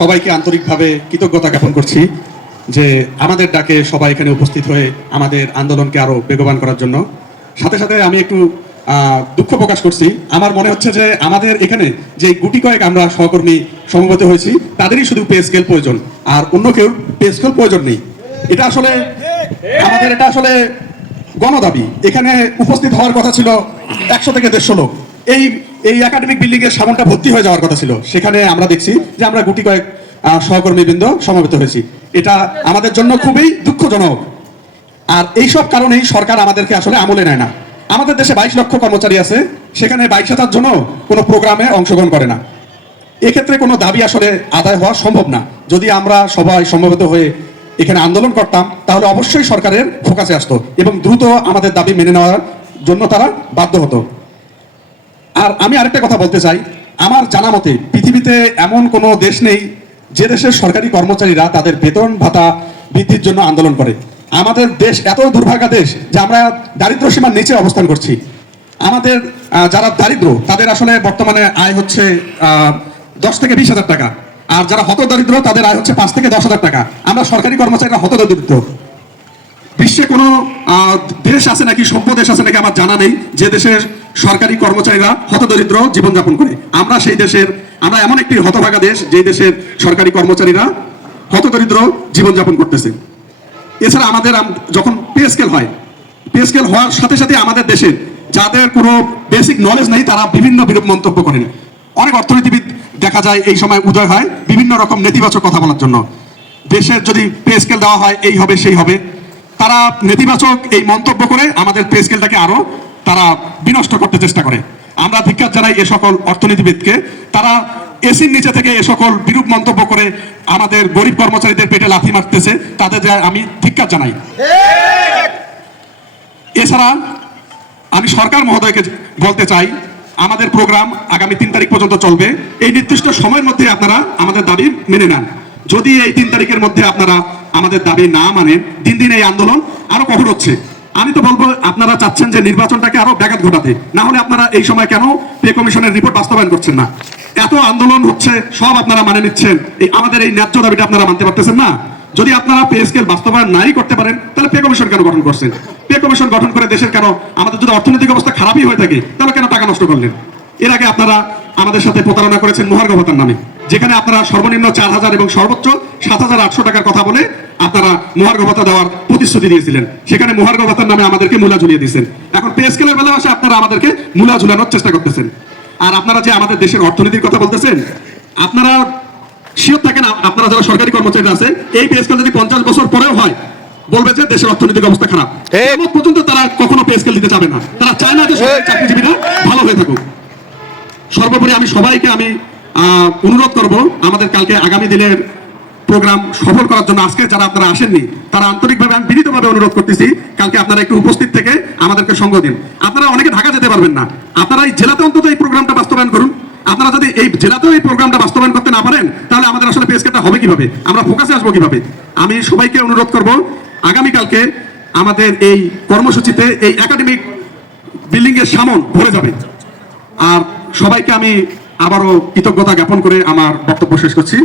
সবাইকে আন্তরিকভাবে কৃতজ্ঞতা জ্ঞাপন করছি যে আমাদের ডাকে সবাই এখানে উপস্থিত হয়ে আমাদের আন্দোলনকে আরো বেগবান করার জন্য। সাথে সাথে আমি একটু দুঃখ প্রকাশ করছি। আমার মনে হচ্ছে যে আমাদের এখানে যে গুটি কয়েক আমরা সহকর্মী সমবেত হয়েছি তাদেরই শুধু পে স্কেল প্রয়োজন, আর অন্য কেউ পে স্কেল প্রয়োজন নেই। এটা আসলে গণদাবি। এখানে উপস্থিত হওয়ার কথা ছিল 100 থেকে 150 লোক। এই একাডেমিক বিল্ডিং এর সামনটা ভর্তি হয়ে যাওয়ার কথা ছিল। সেখানে আমরা দেখছি যে আমরা গুটি কয়েক সহকর্মীবৃন্দ সমবেত হয়েছি। এটা আমাদের জন্য খুবই দুঃখজনক। আর এইসব কারণেই সরকার আমাদেরকে আসলে আমলে নেয় না। আমাদের দেশে 22 লক্ষ কর্মচারী আছে, সেখানে 22,000 জন কোনো প্রোগ্রামে অংশগ্রহণ করে না। এক্ষেত্রে কোনো দাবি আসলে আদায় হওয়া সম্ভব না। যদি আমরা সবাই সমবেত হয়ে এখানে আন্দোলন করতাম তাহলে অবশ্যই সরকারের ফোকাসে আসতো এবং দ্রুত আমাদের দাবি মেনে নেওয়ার জন্য তারা বাধ্য হতো। আর আমি আরেকটা কথা বলতে চাই, আমার জানা মতে পৃথিবীতে এমন কোনো দেশ নেই যে দেশের সরকারি কর্মচারীরা তাদের বেতন ভাতা বৃদ্ধির জন্য আন্দোলন করে। আমাদের দেশ এত দুর্ভাগা দেশ যে আমরা দারিদ্র সীমার নিচে অবস্থান করছি। আমাদের যারা দারিদ্র তাদের আসলে বর্তমানে আয় হচ্ছে 10 থেকে 20,000 টাকা, আর যারা হতদরিদ্র তাদের আয় হচ্ছে 5 থেকে 10,000 টাকা। আমরা সরকারি কর্মচারীরা হতদরিদ্র। বিশ্বে কোনো দেশ আছে নাকি, সভ্য দেশ আছে নাকি আমার জানা নেই যে দেশের সরকারি কর্মচারীরা হতদরিদ্র জীবনযাপন করে। আমরা এমন একটি হতভাগা দেশ যে দেশের সরকারি কর্মচারীরা হতদরিদ্র জীবনযাপন করতেছে। এছাড়া আমাদের যখন পে স্কেল হওয়ার সাথে সাথে আমাদের দেশে যাদের কোনো বেসিক নলেজ নেই তারা বিভিন্ন বিরূপ মন্তব্য করেন। অনেক অর্থনীতিবিদ দেখা যায় এই সময় উদয় হয় বিভিন্ন রকম নেতিবাচক কথা বলার জন্য। দেশের যদি পে স্কেল দেওয়া হয় এই হবে সেই হবে, তারা নেতিবাচক এই মন্তব্য করে আমাদের পে স্কেলটাকে আরো তারা বিনষ্ট করতে চেষ্টা করে। আমরা ধিক্কার জানাই এ সকল অর্থনীতিবিদকে। তারা এসির নিচে থেকে এ সকল বিরূপ মন্তব্য করে আমাদের গরিব কর্মচারীদের পেটে লাথি মারতেছে, তাদের আমি ধিক্কার জানাই। এছাড়া আমি সরকার মহোদয়কে বলতে চাই, আমাদের প্রোগ্রাম আগামী 3 তারিখ পর্যন্ত চলবে। এই নির্দিষ্ট সময়ের মধ্যে আপনারা আমাদের দাবি মেনে নেন। যদি এই 3 তারিখের মধ্যে আপনারা আমাদের দাবি না মানেন, দিন দিন এই আন্দোলন আরো কঠোর হচ্ছে। আমি তো বলবো আপনারা চাচ্ছেন যে নির্বাচনটাকে আরো ব্যাঘাত ঘটাতে, না হলে আপনারা এই সময় কেন পে কমিশনের রিপোর্ট বাস্তবায়ন করছেন না? এত আন্দোলন হচ্ছে, সব আপনারা মানে নিচ্ছেন, আমাদের এই ন্যায্য দাবিটা আপনারা মানতে পারতেছেন না। যদি আপনারা পে স্কেল বাস্তবায়ন নাই করতে পারেন তাহলে পে কমিশন কেন গঠন করছেন? পে কমিশন গঠন করে দেশের কেন, আমাদের যদি অর্থনৈতিক অবস্থা খারাপই হয়ে থাকে তাহলে কেন টাকা নষ্ট করলেন? এর আগে আপনারা আমাদের সাথে প্রতারণা করেছেন মহার্ঘ ভাতার নামে, যেখানে আপনারা সর্বনিম্ন 4,000 এবং সর্বোচ্চ 7,800 টাকার কথা বলে আপনারা মহার্ঘ ভাতা দেওয়ার প্রতিশ্রুতি দিয়েছিলেন। সেখানে মহার্ঘ ভাতার নামে আমাদেরকে মূলা ঝুলিয়ে দিয়েছেন। এখন পে স্কেলের বেলা আসে আপনারা আমাদেরকে মূলা ঝুলানোর চেষ্টা করতেছেন। আর আপনারা যে আমাদের দেশের অর্থনীতির কথা বলতেছেন, আপনারা শিওর থাকেন আপনারা যারা সরকারি কর্মচারী আছে, এই পে স্কেল যদি 50 বছর পরেও হয় বলবে যে দেশের অর্থনৈতিক অবস্থা খারাপ। এমন পর্যন্ত তারা কখনো পে স্কেল দিতে যাবে না। তারা চায় না যে চাকরিজীবীরা ভালো হয়ে থাকুক। সর্বোপরি আমি সবাইকে অনুরোধ করব আমাদের কালকে আগামী দিনের প্রোগ্রাম সফল করার জন্য। আজকে যারা আপনারা আসেননি তারা আন্তরিকভাবে আমি বিনীতভাবে অনুরোধ করতেছি, কালকে আপনারা একটু উপস্থিত থেকে আমাদেরকে সঙ্গ দিন। আপনারা অনেকে ঢাকা যেতে পারবেন না, আপনারা এই জেলাতে অন্তত এই প্রোগ্রামটা বাস্তবায়ন করুন। আপনারা যদি এই জেলাতেও এই প্রোগ্রামটা বাস্তবায়ন করতে না পারেন তাহলে আমাদের আসলে পে স্কেলটা হবে কিভাবে, আমরা ফোকাসে আসবো কিভাবে? আমি সবাইকে অনুরোধ করব আগামীকালকে আমাদের এই কর্মসূচিতে এই একাডেমিক বিল্ডিং এর সামন ভরে যাবে। আর সবাইকে আমি আবারও কৃতজ্ঞতা জ্ঞাপন করে আমার বক্তব্য শেষ করছি।